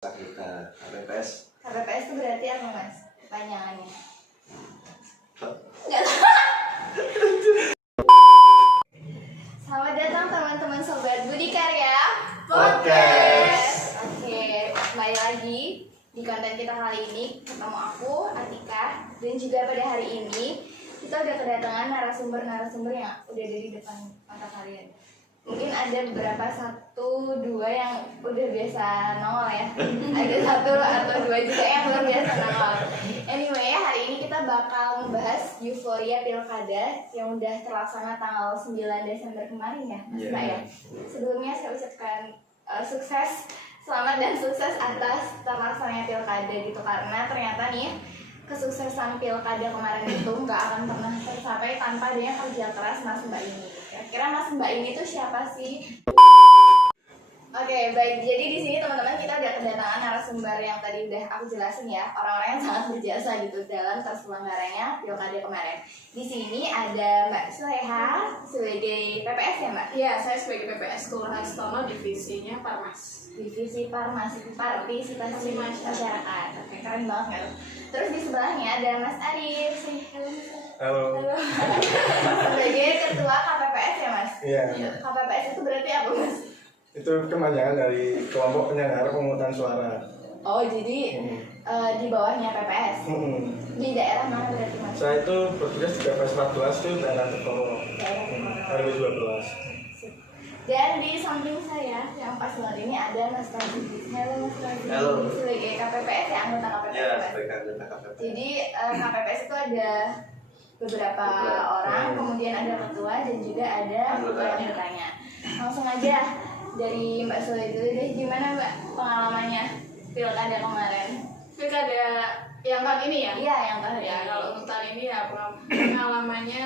Kita KPPS. KPPS itu berarti apa mas? Panjangannya? Nggak tahu. Selamat datang teman-teman sobat Budi Karya Podcast. Oke, kembali lagi di konten kita kali ini. Ketemu aku, Atika, dan juga pada hari ini kita udah kedatangan narasumber-narasumber yang udah dari depan mata kalian. Mungkin ada beberapa 1-2 yang udah biasa nongol ya. Ada 1 atau 2 juga yang belum biasa nongol. Anyway, hari ini kita bakal membahas euforia pilkada yang udah terlaksana tanggal 9 Desember kemarin ya, Mas Mbak ya. Sebelumnya saya ucapkan sukses, selamat dan sukses atas terlaksananya pilkada gitu, karena ternyata nih kesuksesan pilkada kemarin itu nggak akan pernah tercapai tanpa adanya kerja keras Mas Mbak ini. Kira-kira Mas Mbak ini tuh siapa sih? Oke, baik. Jadi di sini teman-teman kita udah kedatangan narasumber yang tadi udah aku jelasin ya, orang-orang yang sangat berjasa gitu dalam terselenggaranya pilkada kemarin. Di sini ada Mbak Suleha sebagai PPS ya Mbak? Iya, saya sebagai PPS Kelurahan Stono, divisinya Parmas. Divisi Partisipasi Masyarakat. Oke, keren banget kan? Terus di sebelahnya ada Mas Arif. Halo. Sebagai ketua KPPS ya Mas? Iya. KPPS itu berarti apa Mas? Itu kepanjangan dari kelompok penyelenggara pemungutan suara. Oh, jadi di bawahnya PPS. Di daerah mana berarti Mas? Saya itu bertugas di KPS 14 itu daerah Tekoro. Daerah 2012. Dan di samping saya yang pas banget ini ada Mas Razi. Halo Mas Razi. Halo. Sebagai KPPS ya, anggota KPPS. Ya, Mas? sebagai anggota KPPS. Jadi KPPS itu ada beberapa orang, kemudian ada ketua dan juga ada anggotanya. Langsung aja dari Mbak Sule dulu deh, gimana Mbak pengalamannya pilkada kemarin? Pilkada yang tahun ini ya? Iya, yang tahun Ya, ini. kalau untuk tahun ini ya pengalamannya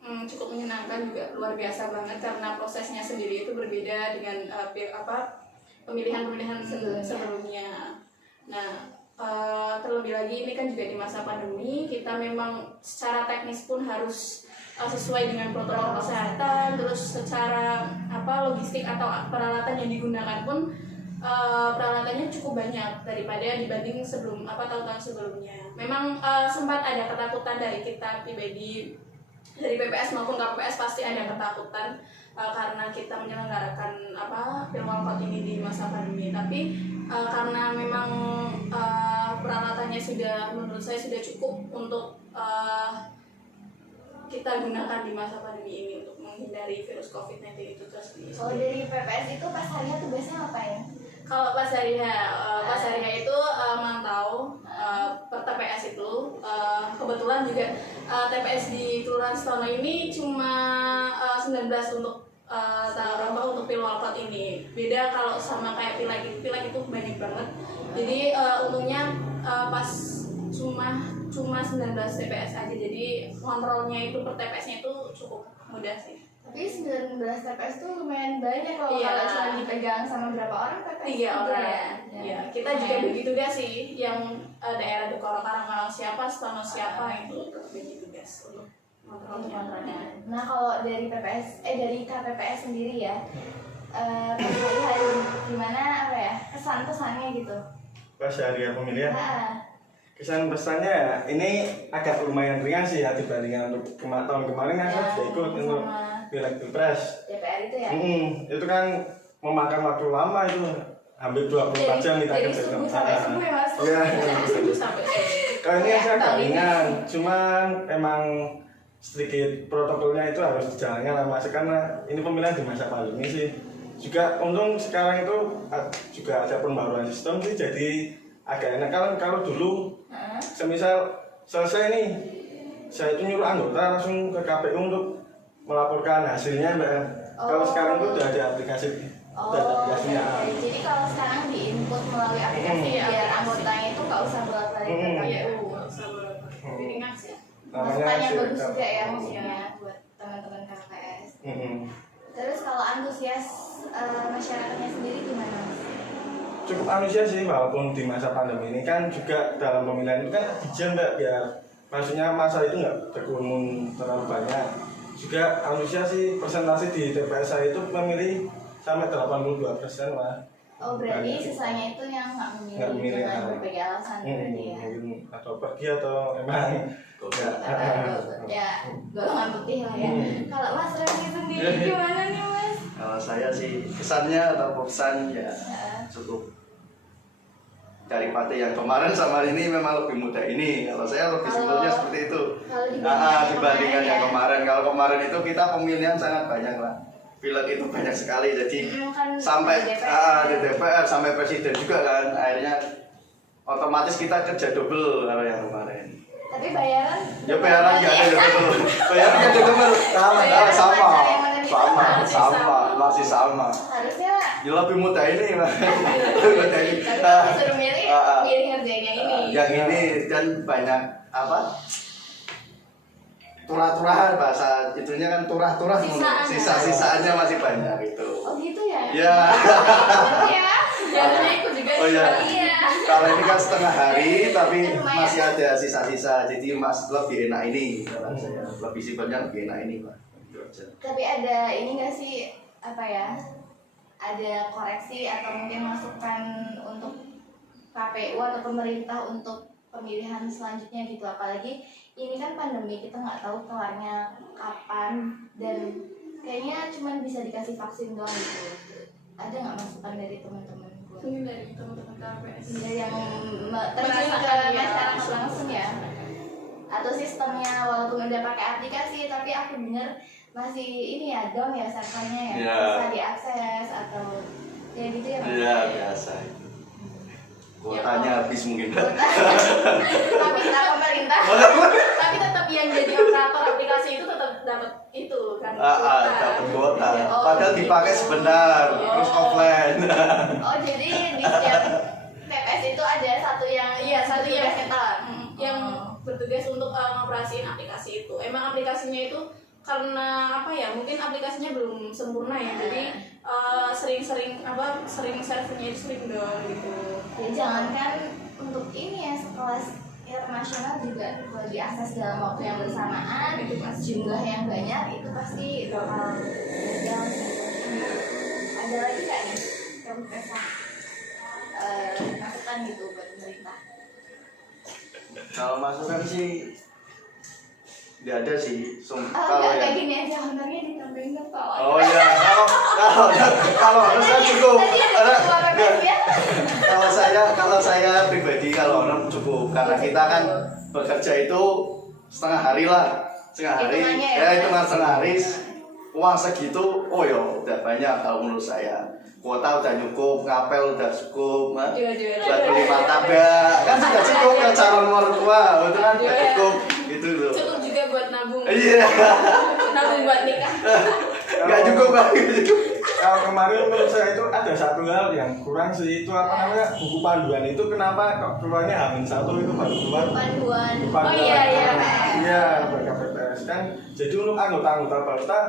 cukup menyenangkan juga, luar biasa banget karena prosesnya sendiri itu berbeda dengan pemilihan-pemilihan sebelumnya. Nah, terlebih lagi ini kan juga di masa pandemi, kita memang secara teknis pun harus sesuai dengan protokol kesehatan, terus secara logistik atau peralatan yang digunakan pun peralatannya cukup banyak daripada dibanding tahun-tahun sebelumnya. Memang sempat ada ketakutan dari kita pribadi, dari PPS maupun KPPS pasti ada ketakutan karena kita menyelenggarakan pilkada ini di masa pandemi. Tapi karena memang peralatannya menurut saya sudah cukup untuk kita gunakan di masa pandemi ini untuk menghindari virus COVID-19 itu tersendiri. Oh, dari PPS itu pas harinya tuh biasanya ngapain? Kalau pas hari itu mantau per TPS itu kebetulan juga TPS di Kelurahan Stono ini cuma 19 untuk untuk pilwalkot ini. Beda kalau sama kayak pileg itu banyak banget. Jadi untungnya pas cuma 19 TPS aja. Jadi kontrolnya itu per TPS-nya itu cukup mudah sih. Tapi 19 TPS tuh lumayan banyak kalau cuma dipegang sama berapa orang TPS? 3 orang. Ya. Ya. Kita juga bagi tugas sih, yang daerah Dekoro Karangmanau siapa, Stono siapa itu bagi tugas untuk kontrolnya. Nah, kalau dari KPPS sendiri ya, hari gimana kesan-kesannya gitu? Pas hari pemilihan. Nah, Kesan pesannya ini agak lumayan ringan sih ya dibandingkan untuk tahun kemarin kan saya sudah ikut untuk pileg pilpres. DPR itu ya? Itu kan memakan waktu lama itu, hampir 24 jam kita dari kerja. subuh sampai subuh ya Mas? Iya. Sampai Kalau ini saya agak ringan, cuman emang sedikit protokolnya itu harus dijalankan lama karena ini pemilihan di masa pandemi sih. Juga untung sekarang itu juga ada pembaruan sistem sih, jadi agak enak. Kalau dulu semisal selesai nih, saya itu nyuruh anggota langsung ke KPU untuk melaporkan hasilnya Mbak. Kalau sekarang itu udah ada aplikasi, udah ada aplikasinya. Jadi kalau sekarang diinput melalui aplikasi biar anggotanya itu nggak usah bolak-balik ke KPU. ringan sih. Masukan yang bagus juga ya maksudnya buat teman-teman KPS. Terus kalau antusias masyarakatnya sendiri gimana Mas? Cukup antusias sih, walaupun di masa pandemi ini kan juga dalam pemilihan itu kan dijen Mbak, biar maksudnya masa itu nggak berkerumun terlalu banyak. Juga antusias sih, persentase di TPS saya itu memilih sampai 82% lah. Oh berarti sisanya itu yang nggak Nggak memilih, memilih dengan berbagai alasan berarti ya. mungkin atau pergi atau emang Ya golongan putih lah ya. Kalau Mas Rani sendiri gimana nih Mas? Kalau saya sih kesannya atau pesan ya cukup dari partai yang kemarin sama ini memang lebih mudah ini. Kalau saya lebih simpelnya seperti itu. Kalau dibandingkan Yang ya. kemarin. Kalau kemarin itu kita pemilihan sangat banyak lah. Pilek itu banyak sekali. Jadi Kan sampai di DPR. di DPR sampai presiden juga kan. Akhirnya otomatis kita kerja double kalau yang kemarin. Tapi bayaran? Ya bayaran nggak ada double. Bayaran nggak ada double. Masih sama. Harusnya Ya lebih mudah ini mas. tapi kalau disuruh milih, milih ngerjain yang ini. Yang ini kan banyak apa? Turah-turahan bahasa itunya kan turah-turah. Sisa-sisaannya masih banyak itu. Oh gitu ya? Ya. Ya. Biasanya ikut juga Oh iya. Iya. Kalau ini kan setengah hari tapi masih ada sisa-sisa. Jadi mas lebih enak ini. Kalau saya lebih simpelnya lebih enak ini pak. Itu aja. Tapi ada ini nggak sih apa ya? Ada koreksi atau mungkin masukan untuk KPU atau pemerintah untuk pemilihan selanjutnya gitu, apalagi ini kan pandemi, kita nggak tahu kelarnya kapan dan kayaknya cuma bisa dikasih vaksin doang gitu. Ada nggak masukan dari teman-teman gue? Ini dari teman-teman KPS. Yang terasakan ya, masyarakat langsung ya? Atau sistemnya walaupun udah pakai aplikasi tapi aku dengar masih ini ya down ya servernya ya, Ya. bisa diakses atau kayak gitu ya Mas? Ya biasa itu. Kuotanya habis mungkin. Tapi kita pemerintah Tapi tetap yang jadi operator aplikasi itu tetap dapat itu kan. Dapat kuota. Oh, Padahal dipakai gitu. sebentar, terus offline. Oh jadi di setiap TPS itu ada satu yang Satu yang kita yang bertugas untuk ngoperasiin aplikasi itu. Emang aplikasinya itu karena apa ya? Mungkin aplikasinya belum sempurna ya. Jadi sering servernya itu sering down gitu. ya jangankan untuk ini ya sekelas internasional juga kalau diakses dalam waktu yang bersamaan jumlah yang banyak itu pasti bakal berjalan. Ada lagi nggak nih yang bisa masukan gitu buat pemerintah? Kalau masukan sih nggak ada sih. Kalau kayak gini aja honornya ditambahin ke bawah. Oh iya, kalau harusnya cukup. Kalau saya pribadi kalau honor cukup karena kita kan bekerja itu setengah hari lah, Hitungannya ya? hitungan setengah hari, uang segitu, oh ya udah banyak kalau menurut saya. Kuota udah cukup, ngapel udah cukup, buat beli martabak kan sudah cukup ya calon mertua, itu kan udah cukup gitu loh. Cukup juga buat nabung. Iya. Nabung buat nikah. Nggak cukup Pak. Kalau kemarin menurut saya itu ada satu hal yang kurang sih, itu apa namanya, buku panduan itu kenapa kok keluarnya H-1 itu baru keluar Panduan. Oh iya. iya BKPPS kan. Jadi untuk anggota-anggota Balta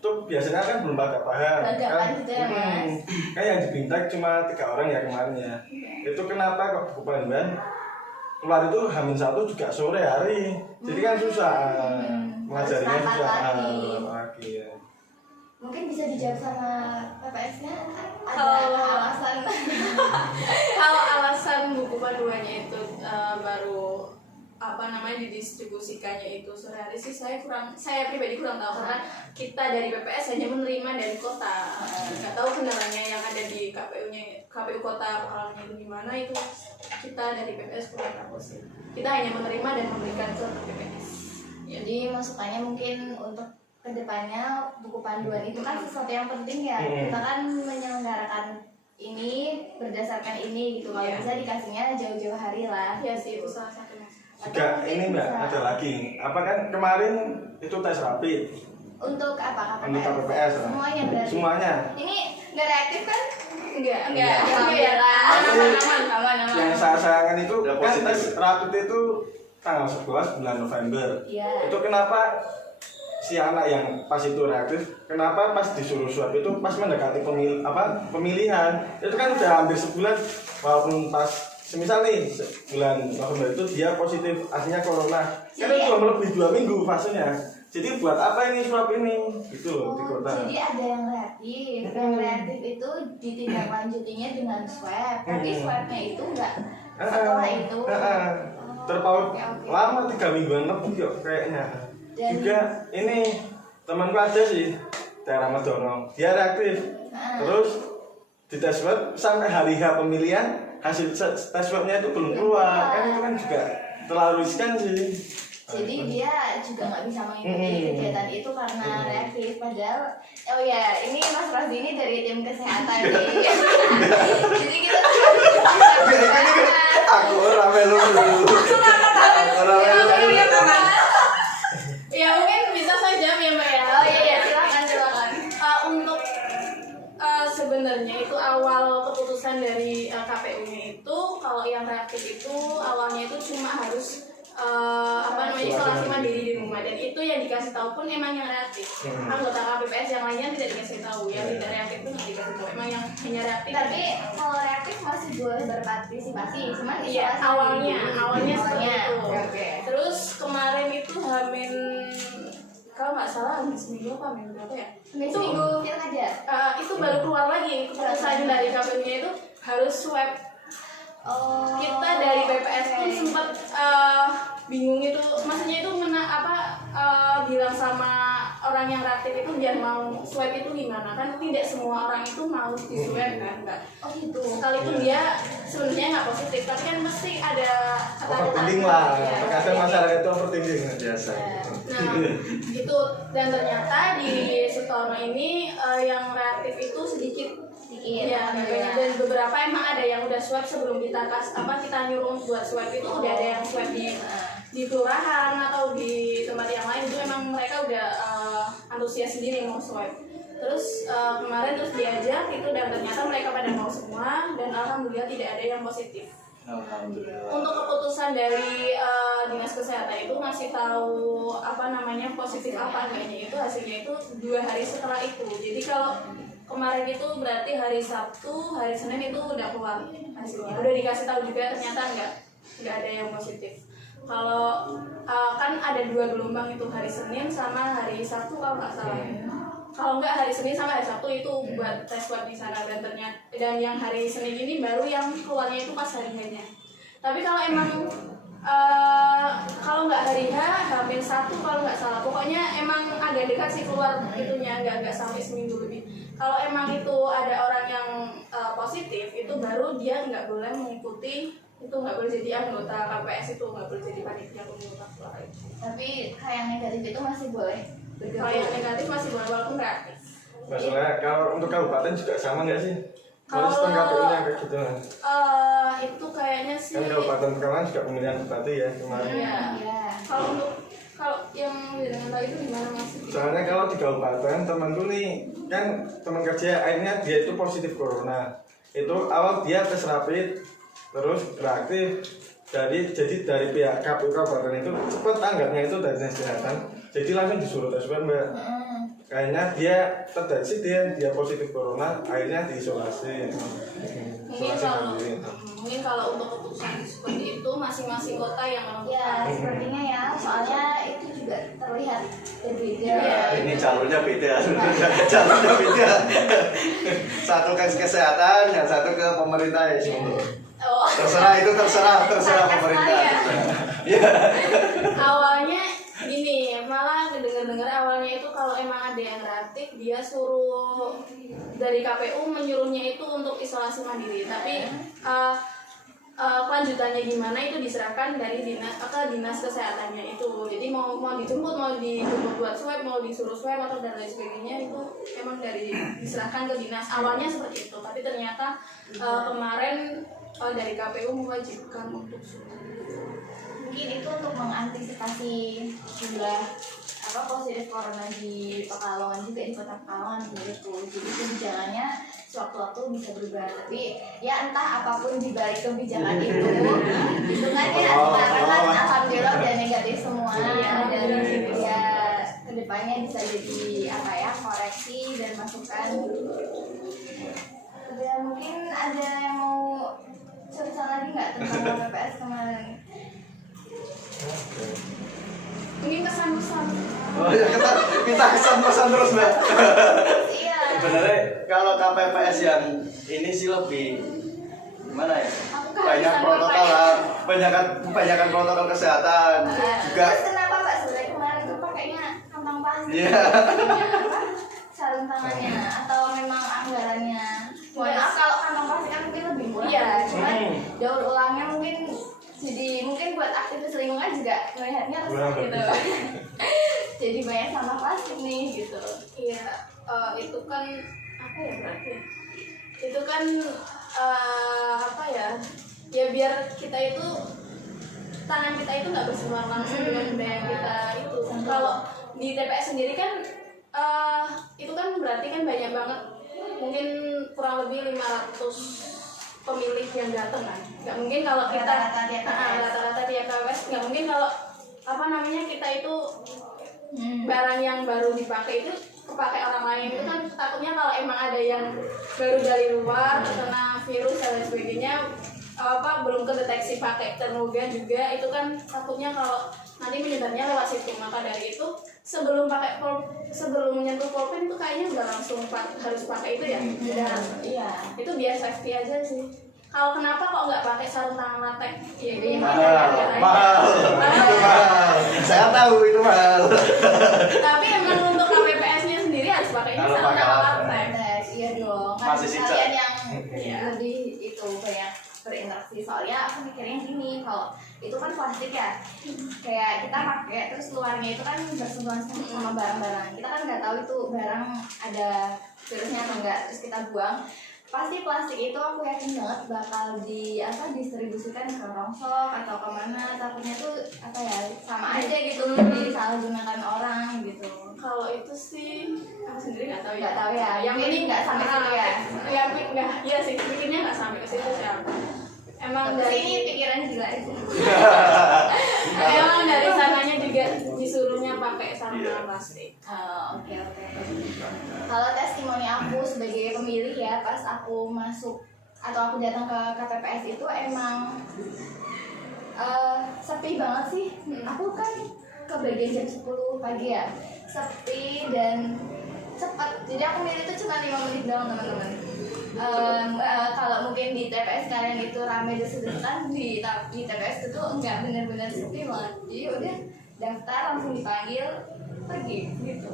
itu biasanya kan belum pada paham Bagapan gitu ya, Mas? kan yang di Bintek cuma 3 orang ya kemarin ya. Itu kenapa kok buku panduan keluar itu H-1 juga sore hari, jadi kan susah mengajarinya, Harus susah rapat lagi ya. Mungkin bisa dijawab sama PPS-nya kan ada Kalau- alasan. Kalau alasan buku panduannya itu baru didistribusikannya itu sore hari sih saya pribadi kurang tahu karena kita dari PPS hanya menerima dari kota, nggak tahu kendalanya yang ada di KPU kota orangnya itu gimana, itu kita dari PPS kurang tahu sih. Kita hanya menerima dan memberikan ke PPS. Jadi masukannya mungkin untuk kedepannya buku panduan itu kan sesuatu yang penting ya. Kita kan menyelenggarakan ini berdasarkan ini gitu. Kalau bisa dikasihnya jauh-jauh hari lah. Ya sih itu salah satunya. Juga ini Mbak, ada lagi. Apa kan kemarin itu tes rapid Untuk apa? untuk KPPS lah. Semuanya berarti. Semuanya. Ini nggak reaktif kan? Enggak. Aman. Yang saya sayangkan itu Udah kan positif. tes rapid itu tanggal 11 bulan November. Iya. Itu kenapa si anak yang pas itu reaktif, kenapa pas disuruh swab itu pas mendekati pemilihan itu kan udah hampir sebulan, walaupun pas semisal nih bulan November itu dia positif aslinya corona, kan Jadi- itu lebih 2 minggu fasenya. Jadi buat apa ini swab ini gitu loh di kota. Jadi ada yang reaktif. Yang reaktif itu ditindaklanjutinya dengan swab, tapi swabnya itu enggak setelah itu. Terpaut Oke, oke. lama 3 mingguan lebih kok kayaknya. Dan- Juga ini temanku ada sih daerah Medono, dia reaktif. Terus di tes swab sampai hari H pemilihan hasil tes swabnya itu belum keluar. Kan itu kan juga terlalu riskan sih. Jadi dia juga nggak bisa mengikuti kegiatan itu karena reaktif. Padahal, oh ya, ini Mas Rozi ini dari tim kesehatan nih. Jadi kita tuh harus bisa Aku rame lu. Aku rame lu. Ya mungkin bisa saya jawab ya Mbak ya. Oh iya, silakan silakan. Untuk sebenarnya itu awal keputusan dari KPU-nya itu kalau yang reaktif itu awalnya itu cuma harus isolasi mandiri di rumah, dan itu yang dikasih tahu pun emang yang reaktif. Anggota KPPS yang lainnya tidak dikasih tahu, yang tidak reaktif itu nggak dikasih tahu, emang yang hanya reaktif. Tapi kalau reaktif masih boleh berpartisipasi, cuman Iya, isolasi awalnya mandiri. seperti itu. Oke. Terus kemarin itu Hamin, kalau nggak salah Hamin seminggu apa Hamin berapa ya? Seminggu pilkada. Itu baru keluar lagi keputusan dari KPU-nya itu harus swab. Oh. Kita dari BPS pun sempat bingung itu, maksudnya itu bilang sama orang yang reaktif itu biar mau swab itu gimana, kan tidak semua orang itu mau di swab kan, Mbak. Oh gitu. Sekalipun dia sebenarnya nggak positif, tapi kan mesti ada Overthinking lah. Iya. Terkadang masyarakat itu overthinking biasa. Nah, itu dan ternyata di Sutomo ini yang reaktif itu sedikit. Iya, Dan beberapa emang ada yang udah swab sebelum kita kita nyuruh buat swab itu udah ada yang swab di kelurahan atau di tempat yang lain, itu emang mereka udah antusias sendiri mau swab. Terus kemarin terus diajak itu dan ternyata mereka pada mau semua dan alhamdulillah tidak ada yang positif. Alhamdulillah. Untuk keputusan dari dinas kesehatan itu ngasih tahu positif apa enggaknya itu hasilnya itu 2 hari setelah itu. Jadi kalau kemarin itu berarti hari Sabtu, hari Senin itu udah keluar hasilnya. Udah dikasih tahu juga ternyata nggak ada yang positif. Kalau kan ada 2 gelombang itu hari Senin sama hari Sabtu kalau nggak salah. Kalau nggak hari Senin sama hari Sabtu itu buat tes swab di sana, dan ternyata yang hari Senin ini baru yang keluarnya itu pas hari H-nya. Tapi kalau emang kalau nggak hari H, H-1 kalau nggak salah, pokoknya emang agak dekat sih keluar itunya, nggak sampai seminggu lebih. Kalau emang itu ada orang yang positif, itu baru dia nggak boleh mengikuti, itu nggak boleh jadi anggota KPS, itu nggak boleh jadi panitia pemungutan suara itu. Tapi kayak yang negatif itu masih boleh bergabung. Kalau yang negatif masih boleh walaupun reaktif. Maksudnya kalau untuk kabupaten juga sama nggak sih? Kalau- Sistem KPU-nya kayak gitu. Itu kayaknya sih. Kan kabupaten Pekalongan juga pemilihan bupati ya kemarin. Iya. Iya. Kalau yang dengan tadi itu gimana Mas? Soalnya kalau di kabupaten temanku nih kan teman kerja akhirnya dia itu positif corona. Itu awal dia tes rapid terus reaktif. Jadi dari pihak KPU kabupaten itu cepat tanggapnya itu dari dinas kesehatan. Jadi langsung disuruh tes swab Mbak. Kayaknya dia terdeteksi dia positif corona, akhirnya diisolasi. Mungkin kalau untuk keputusan seperti itu masing-masing kota yang menentukan. Ya, sepertinya ya, soalnya itu juga terlihat berbeda. Iya. Ini jalurnya beda. Jalurnya beda. Satu ke kesehatan, yang satu ke pemerintah ya sih. Oh. Terserah pemerintah. Iya. Awalnya gini, malah dengar awalnya itu kalau emang ada yang reaktif dia suruh dari KPU menyuruhnya itu untuk isolasi mandiri, tapi kelanjutannya gimana itu diserahkan dari dinas kesehatannya itu. Jadi mau dijemput buat swab, mau disuruh swab atau dan lain sebagainya itu emang diserahkan ke dinas. Awalnya seperti itu, tapi ternyata kemarin dari KPU mewajibkan untuk swab. Mungkin itu untuk mengantisipasi jumlah positif corona di Pekalongan juga, di kota Pekalongan gitu. Jadi kebijakannya sewaktu-waktu bisa berubah, tapi ya entah apapun di balik kebijakan itu kan ya sekarang kan alhamdulillah udah negatif semua ya, dan ya kedepannya bisa jadi koreksi dan masukan. Dan mungkin ada yang mau cerita lagi nggak tentang PPS kemarin? Mungkin kesan-kesan. Oh ya, kita minta kesan-kesan terus Mbak. Iya. Sebenarnya kalau KPPS yang ini sih lebih gimana ya? Aku Banyak kehabisan protokol apa lah, banyakan protokol kesehatan juga. Terus kenapa Mbak Sule kemarin tuh pakainya kantong plastik? Iya. Apa? Sarung tangannya atau memang anggarannya? Mohon maaf kalau kantong plastik kan mungkin lebih murah. Iya. Cuman daur ulangnya mungkin jadi mungkin buat aktivis lingkungan juga melihatnya resah gitu. Jadi banyak sampah plastik nih gitu. Iya, itu kan apa ya berarti? Itu kan apa ya? Ya biar kita itu tangan kita itu nggak bersentuhan langsung dengan benda yang kita itu. Kalau di TPS sendiri kan itu kan berarti kan banyak banget, mungkin kurang lebih 500 pemilih yang datang kan. Nggak mungkin kalau kita Rata-rata tiap TPS. rata-rata tiap TPS, nggak mungkin kalau apa namanya kita itu barang yang baru dipakai itu kepakai orang lain. Itu kan takutnya kalau emang ada yang baru dari luar terkena virus dan lain sebagainya, apa belum kedeteksi pakai termogan juga, itu kan takutnya kalau nanti menyebarnya lewat situ. Maka dari itu sebelum menyentuh pulpen itu kayaknya udah langsung harus pakai itu ya. Iya. Itu biar safety aja sih. Kalau kenapa kok nggak pakai sarung tangan latex? Ya, itu Mahal. Itu mahal. Saya tahu itu mahal. Tapi emang untuk KPPS-nya sendiri harus pakainya Harus sarung pakai tangan latex. latex. Iya dong. Kan Masih sisa. kalian yang Iya. lebih itu banyak berinteraksi, soalnya aku mikirnya gini, kalau itu kan plastik ya, kayak kita pakai terus luarnya itu kan bersentuhan sama barang-barang, kita kan nggak tahu itu barang ada virusnya atau enggak, terus kita buang. Pasti plastik itu aku yakin banget bakal distribusikan ke rongsok atau kemana, takutnya tuh apa ya, sama aja gitu disalahgunakan orang gitu. Kalau itu sih aku sendiri nggak tahu ya. Nggak tahu ya, yang ini nggak sampai situ ya. Ya nggak, iya sih pikirnya nggak sampai ke situ sih aku. Emang Terus ini dari pikiran gila itu. emang dari sananya juga disuruhnya pakai sarung tangan plastik. Oke. Kalau testimoni aku sebagai pemilih ya, pas aku masuk atau aku datang ke KPPS itu emang sepi banget sih. Aku kan ke bagian jam 10 pagi ya, sepi dan cepat. Jadi aku milih itu cuma 5 menit doang teman-teman. Kalau mungkin di TPS kalian itu rame desu-desukan, di TPS itu enggak, benar-benar sepi banget. Jadi udah daftar langsung dipanggil pergi gitu.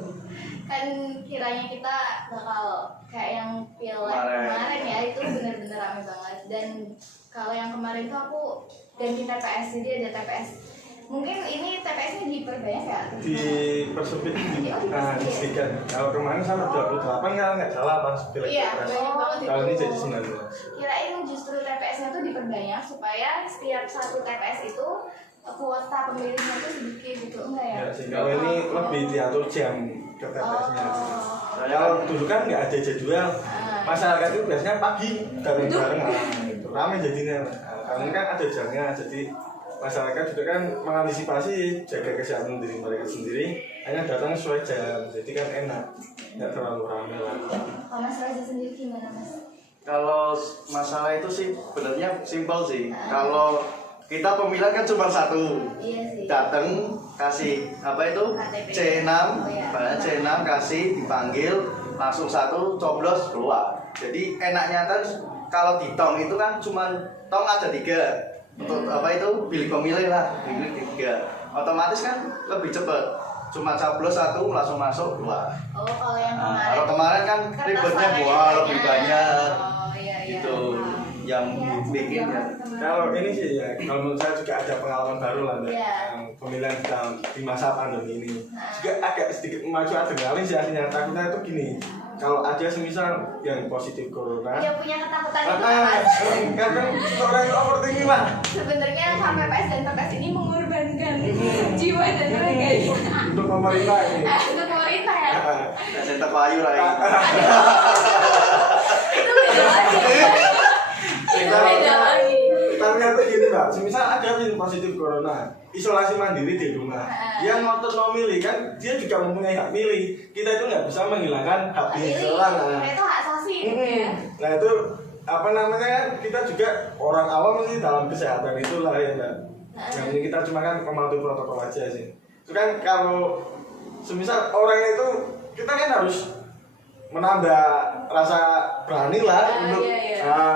Kan kiranya kita bakal kayak yang pileg kemarin ya, itu benar-benar rame banget. Dan kalau yang kemarin tuh aku dan di TPS, jadi ada TPS. Mungkin ini TPS-nya diperbanyak ya? Dipersempit, disedikan. Kalau kemarin sama 28 kalau nggak salah pas pilih Iya, pilpres. banyak banget itu. Kalau ini jadi 19. Kirain justru TPS-nya tuh diperbanyak supaya setiap satu TPS itu kuota pemilihnya tuh sedikit gitu, enggak ya? Ya sih, kalau ini lebih diatur jam ke TPS-nya. Oh. Kalau dulu kan nggak ada jadwal, masyarakat itu biasanya pagi bareng-bareng gitu. Rame jadinya. Kalau ini kan ada jamnya, jadi masyarakat juga kan mengantisipasi jaga kesehatan diri mereka sendiri, hanya datang sesuai jam, jadi kan enak, nggak terlalu ramai lah. Kalau Mas Raja sendiri gimana Mas? Kalau masalah itu sih sebenarnya simpel sih. Kalau kita pemilihan kan cuma satu. Iya sih. Datang kasih apa itu KTP. C6, Oh, iya. C6 kasih dipanggil langsung satu coblos keluar. Jadi enaknya kan kalau di tong itu kan cuma tong ada 3. Untuk apa itu bilik pemilih lah, bilik 3. Otomatis kan lebih cepat. Cuma coblos satu langsung masuk keluar. Oh, kalau yang Nah, kemarin. kalau kemarin kan kertas ribetnya suaranya wah lebih banyak. Oh iya. Gitu yang bikin ya. Kalau ini sih ya, kalau menurut saya juga ada pengalaman baru lah, Mbak. Iya. Yang pemilihan di masa pandemi ini juga agak sedikit memacu adrenalin sih aslinya. Takutnya itu gini, kalau ada semisal yang positif corona, Dia punya ketakutan itu Mas. kadang orang yang overthinking lah. Sebenarnya KPPS dan TPS ini mengorbankan jiwa dan raga Untuk pemerintah ini. untuk pemerintah ya. Dan sentak payu Rai. Itu beda lagi. Itu beda lagi. Ternyata gini Mbak, semisal ada yang positif corona, isolasi mandiri di rumah, dia ngotot mau milih kan, dia juga mempunyai hak milih. Kita itu nggak bisa menghilangkan hak pilih seorang. Itu hak asasi gitu ya. Nah itu apa namanya kan, kita juga orang awam sih dalam kesehatan itulah ya Mbak. Yang penting kita cuma kan mematuhi protokol aja sih. Itu kan kalau semisal orang itu kita kan harus menambah rasa berani lah untuk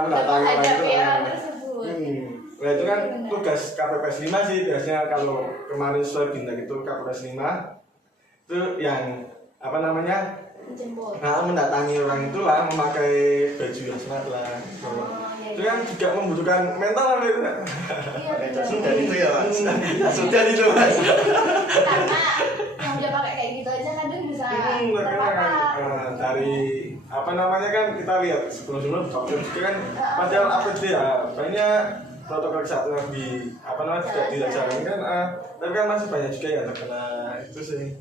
mendatangi orang itu. tersebut. Nah itu kan tugas KPPS 5 sih biasanya kalau kemarin sesuai bintang itu KPPS 5 itu yang apa namanya Menjemput. mendatangi orang itulah memakai baju hazmat lah. Iya, Itu kan juga membutuhkan mental lah itu. Iya, Pakai benar. jas hujan itu ya mas. Jas hujan itu mas. Karena yang udah pakai kayak gitu aja kadang bisa terpapar. Dari apa namanya kan kita lihat sebelum-sebelum dokter juga kan padahal APD ya banyak protokol kesehatan yang di apa namanya tidak dilaksanakan kan tapi kan masih banyak juga yang terkena itu sih.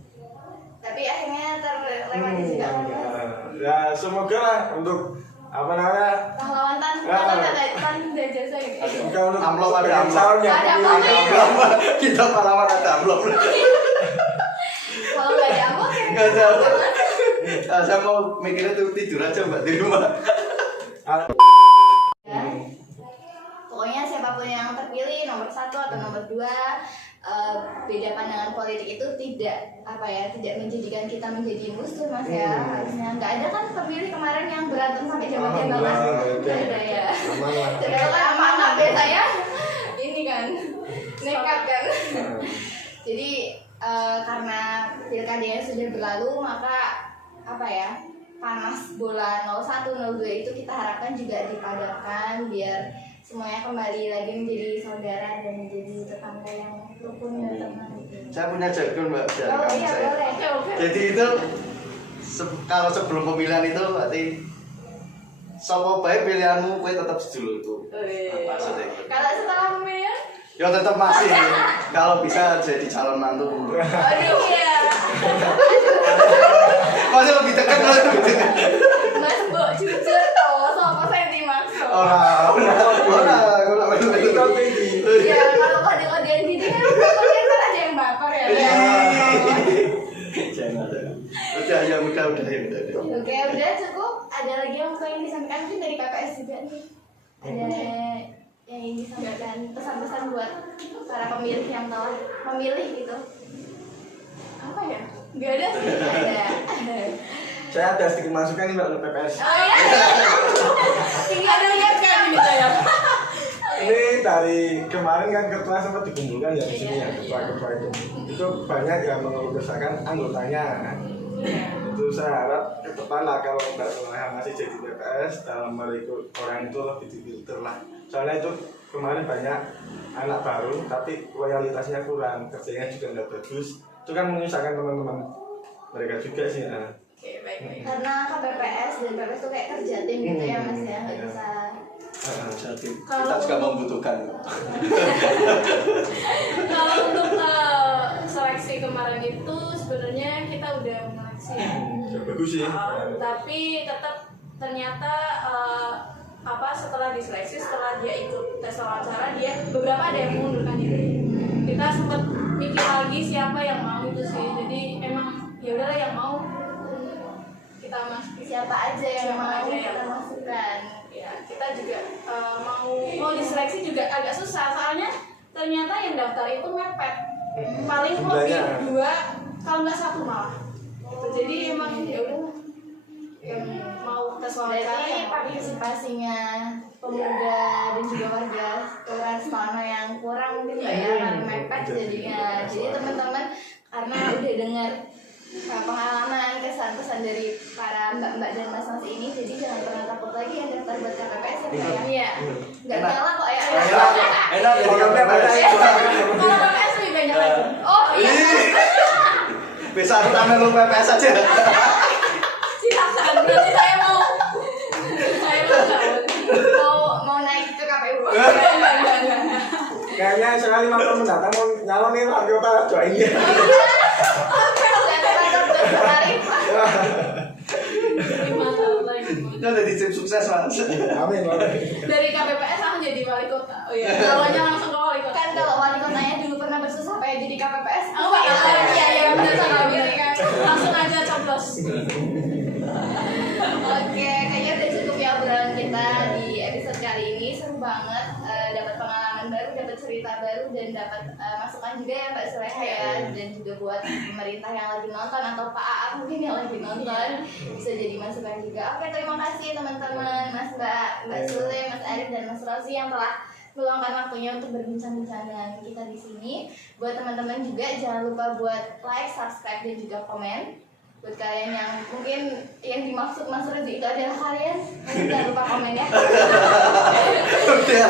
Tapi akhirnya terlewati juga kan, Mas. Ya semoga lah untuk apa namanya Pahlawan tanda jasa gitu. kalau untuk Amplop ada sebagai amplop. calon yang Ada terpilih, amplop. Kita pahlawan ada amplop. Kalau nggak ada amplop ya Nggak ada. Saya mau mikirnya tuh tidur aja mbak di rumah. ya. Pokoknya siapapun yang terpilih nomor 1 atau nomor 2 beda pandangan politik itu tidak tidak menjadikan kita menjadi musuh mas ya. Harusnya nggak ada kan terpilih kemarin yang berantem sampai jam-jam mas. Nggak ada ya. Aman lah. Jadi kan amanah biasanya ini kan nekat kan. Jadi karena pilkadanya sudah berlalu maka panas bola 01, 02 itu kita harapkan juga dipadamkan biar semuanya kembali lagi menjadi saudara dan menjadi tetangga yang rukun dan tenang. Saya punya jargon mbak dari Oh kamu iya saya. boleh. Jadi itu kalau sebelum pemilihan itu berarti sopo bae pilihanmu kowe tetap sedulurku. Maksudnya gitu. Kalau setelah pemilihan, Ya tetap masih kalau bisa jadi calon mantu. aduh ya. Masih lebih dekat lah lebih dekat. Mas Mbok jujur toh sama saya dimaksud. Orang Itu tinggi. Ya kalau kode-kodean gini kan kode-kodean kan ada yang baper ya. Jangan ada. Udah ya udah ya udah. Oke udah cukup. Ada lagi yang pengen disampaikan mungkin dari KPS juga nih. Ada yang ingin disampaikan pesan-pesan buat para pemilih yang telah memilih gitu. Apa ya? Gak ada sih. Ada. Saya ada sedikit masukan nih mbak untuk PPS. Oh ya. Tinggal ada lihat kan ini saya. Ini dari kemarin kan ketua sempat dikumpulkan ya di sini ya ketua-ketua itu banyak yang mengeluh kesahkan anggotanya. Itu saya harap ke depan lah kalau Mbak Soleh masih jadi PPS dalam merekrut orang itu lebih difilter lah. Soalnya itu kemarin banyak anak baru tapi loyalitasnya kurang, kerjanya juga nggak bagus. Itu kan menyusahkan teman-teman mereka juga sih. Oke, baik. Karena KPPS dan PPS tuh kayak kerja tim gitu ya mas ya nggak bisa. Jadi kita juga membutuhkan. Kalau untuk seleksi kemarin itu sebenarnya kita udah menyeleksi ya. Ya, bagus sih. Tapi tetap ternyata setelah diseleksi, setelah dia ikut tes wawancara, dia beberapa ada yang mengundurkan diri. Kita sempat mikir lagi siapa yang mau itu sih. Jadi emang ya udahlah yang mau kita masukin. Siapa aja yang Siapa mau aja yang kita mau. masukkan. Ya kita juga mau diseleksi juga agak susah soalnya ternyata yang daftar itu mepet. Paling lebih Jumlahnya. 2 kalau nggak 1 malah. Gitu. Jadi emang ya udah yang mau tes wawancara Berarti ya partisipasinya pemuda dan juga warga Kelurahan Sutono yang kurang mungkin nggak ya karena mepet jadinya. Jadi teman-teman karena udah dengar pengalaman kesan-kesan dari para mbak-mbak dan mas-mas ini, jadi jangan pernah takut lagi ya daftar buat KPPS ya Mbak ya. Iya. Nggak Enak. nyala kok ya. Enak jadi PPS. Kalau PPS lebih banyak lagi. Oh iya. Bisa aku tambah lu PPS aja. Silakan. Berarti saya mau mau naik ke KPU. enggak. Kayaknya saya 5 tahun mendatang mau nyalonin lagi kota doain ya. Itu jadi tim sukses mas. Amin. Dari KPPS langsung jadi wali kota. Oh iya. Calonnya langsung ke wali kota. Kan kalau wali kotanya dulu pernah bersusah payah jadi KPPS. Oh iya benar sama diri kan. Langsung aja coblos. Oke, kayaknya udah cukup ya obrolan kita di episode kali ini. Seru banget, dapat pengalaman baru, dapat cerita baru dan dapat masukan juga ya Mbak Suleha ya, dan juga buat pemerintah yang lagi nonton atau Pak Aang mungkin yang lagi nonton bisa jadi masukan juga. Oke, terima kasih teman-teman, Mas Mbak Sule, Mas Arif dan Mas Rosi yang telah meluangkan waktunya untuk berbincang-bincang dengan kita di sini. Buat teman-teman juga jangan lupa buat like, subscribe dan juga komen. Buat kalian yang mungkin yang dimaksud Mas Rudi itu adalah kalian, jangan lupa komen ya. Udah.